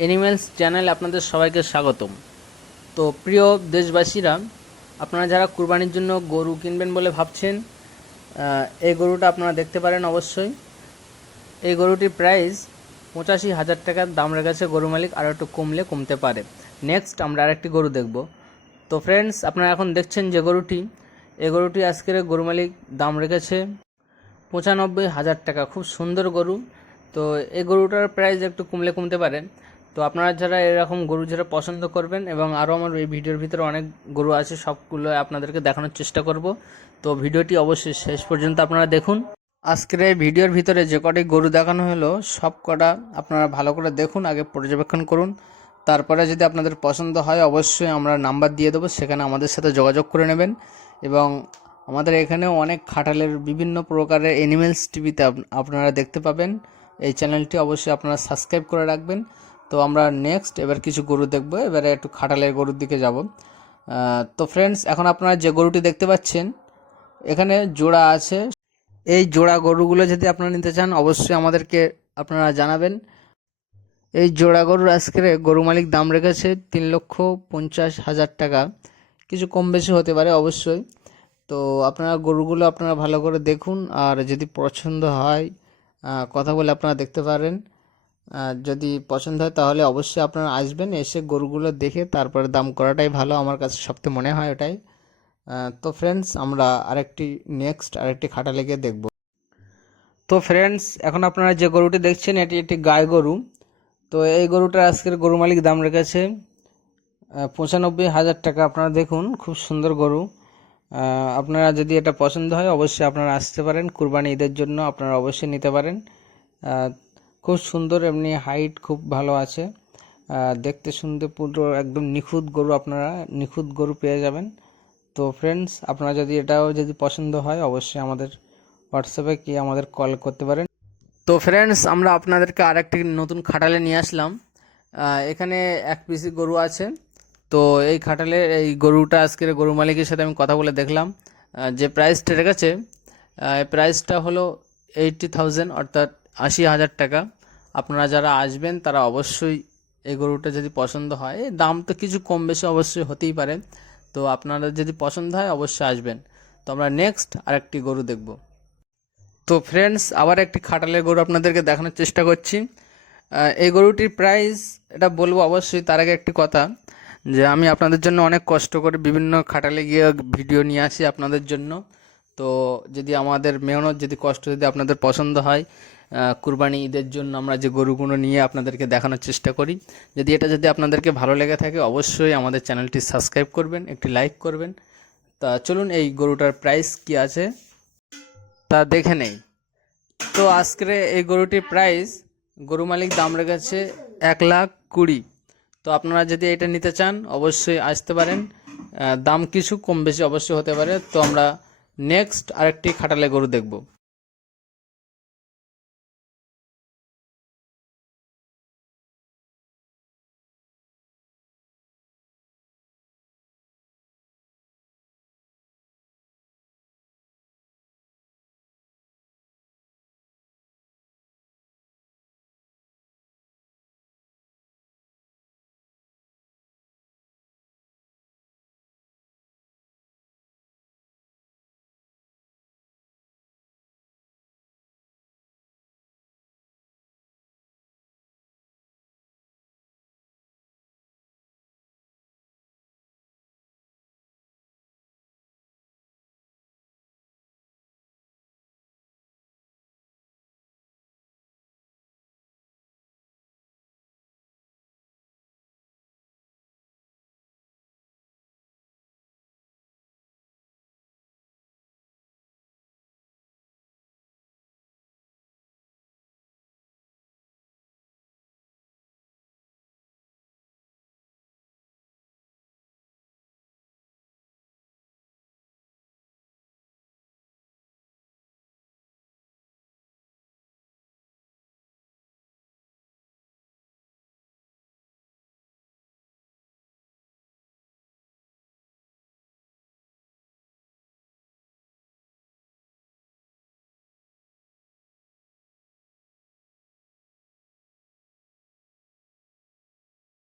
Animals চ্যানেলে আপনাদের সবাইকে স্বাগতম। তো প্রিয় দেশবাসীরা, আপনারা যারা কুরবানির জন্য গরু কিনবেন বলে ভাবছেন এই গরুটা আপনারা দেখতে পারেন অবশ্যই। এই গরুটির প্রাইস পঁচাশি হাজার টাকার দাম রেখেছে গরু মালিক, আর একটু কমলে কমতে পারে। নেক্সট আমরা আরেকটি গরু দেখব। তো ফ্রেন্ডস আপনারা এখন দেখছেন যে গরুটি, এই গরুটি আজকের গরু মালিক দাম রেখেছে পঁচানব্বই হাজার টাকা। খুব সুন্দর গরু। তো এই গরুটার প্রাইস একটু কমলে কমতে পারে। তো আপনারা যারা এরকম গরু যারা পছন্দ করবেন এবং আরও আমার এই ভিডিওর ভিতরে অনেক গরু আছে, সবগুলো আপনাদেরকে দেখানোর চেষ্টা করব। তো ভিডিওটি অবশ্যই শেষ পর্যন্ত আপনারা দেখুন। আজকের এই ভিডিওর ভিতরে যে কটি গরু দেখানো হলো, সব কটা আপনারা ভালো করে দেখুন, আগে পর্যবেক্ষণ করুন। তারপরে যদি আপনাদের পছন্দ হয়, অবশ্যই আমরা নাম্বার দিয়ে দেবো, সেখানে আমাদের সাথে যোগাযোগ করে নেবেন। এবং আমাদের এখানেও অনেক খাটালের বিভিন্ন প্রকারের অ্যানিমেলস টিভিতে আপনারা দেখতে পাবেন। এই চ্যানেলটি অবশ্যই আপনারা সাবস্ক্রাইব করে রাখবেন। তো আমরা নেক্সট এবার কিছু গরু দেখব, এবারে একটু খাটালের গরুর দিকে যাব। তো ফ্রেন্ডস এখন আপনারা যে গরুটি দেখতে পাচ্ছেন, এখানে জোড়া আছে। এই জোড়া গরুগুলো যদি আপনারা নিতে চান, অবশ্যই আমাদেরকে আপনারা জানাবেন। এই জোড়া গরুর আজকের গরু মালিক দাম রেখেছে তিন লক্ষ পঞ্চাশ হাজার টাকা। কিছু কম বেশি হতে পারে অবশ্যই। তো আপনারা গরুগুলো আপনারা ভালো করে দেখুন, আর যদি পছন্দ হয় কথা বলে আপনারা দেখতে পারেন। যদি পছন্দ হয় তাহলে অবশ্যই আপনারা আসবেন, এসে গরুগুলো দেখে তারপরে দাম করাটাই ভালো আমার কাছে সবথেকে মনে হয় ওটাই। তো ফ্রেন্ডস আমরা আরেকটি নেক্সট আরেকটি খাটা লেগে দেখব। তো ফ্রেন্ডস এখন আপনারা যে গরুটি দেখছেন, এটি একটি গায় গরু। তো এই গরুটার আজকের গরু মালিক দাম রেখেছে পঁচানব্বই হাজার টাকা। আপনারা দেখুন, খুব সুন্দর গরু। আপনারা যদি এটা পছন্দ হয়, অবশ্যই আপনারা আসতে পারেন। কুরবানি ঈদের জন্য আপনারা অবশ্যই নিতে পারেন। খুব সুন্দর, এমনি হাইট খুব ভালো আছে। দেখতে শুনতে পুরো একদম নিখুঁত গরু আপনারা, নিখুঁত গরু পেয়ে যাবেন। তো ফ্রেন্ডস আপনারা যদি এটাও যদি পছন্দ হয়, অবশ্যই আমাদের হোয়াটসঅ্যাপে কি আমাদের কল করতে পারেন। তো ফ্রেন্ডস আমরা আপনাদেরকে আরেকটি নতুন খাটালে নিয়ে আসলাম। এখানে এক পিসি গরু আছে। তো এই খাটালে, এই গরুটা আজকের গরু মালিকের সাথে আমি কথা বলে দেখলাম। যে প্রাইসটা রেখেছে প্রাইসটা হলো এইটটি থাউজেন্ড অর্থাৎ আশি হাজার টাকা। আপনারা যারা আসবেন, তারা অবশ্যই এই গরুটা যদি পছন্দ হয় দাম তো কিছু কম বেশি অবশ্যই হতেই পারে। তো আপনারা যদি পছন্দ হয়, অবশ্যই আসবেন। তো আমরা নেক্সট আরেকটি গরু দেখব। তো ফ্রেন্ডস আবার একটি খাটালের গরু আপনাদেরকে দেখানোর চেষ্টা করছি। এই গরুটির প্রাইস এটা বলব অবশ্যই তার আগে একটি কথা, যে আমি আপনাদের জন্য অনেক কষ্ট করে বিভিন্ন খাটালে গিয়ে ভিডিও নিয়ে আসি আপনাদের জন্য। তো যদি আমাদের মেহনত, যদি কষ্ট যদি আপনাদের পছন্দ হয় কুরবানি ঈদের জন্য আমরা যে গরুগুলো নিয়ে আপনাদেরকে দেখানোর চেষ্টা করি। যদি এটা যদি আপনাদেরকে ভালো লেগে থাকে, অবশ্যই আমাদের চ্যানেলটি সাবস্ক্রাইব করবেন, একটি লাইক করবেন। তা চলুন এই গরুটার প্রাইস কি আছে? তা দেখে নেই। তো আজকের এই গরুটির প্রাইস, গরু মালিক দাম রেখেছে এক লাখ কুড়ি। তো আপনারা যদি এটা নিতে চান, অবশ্যই আসতে পারেন। দাম কিছু কম বেশি অবশ্যই হতে পারে। তো আমরা নেক্সট আরেকটি খাটালে গরু দেখব।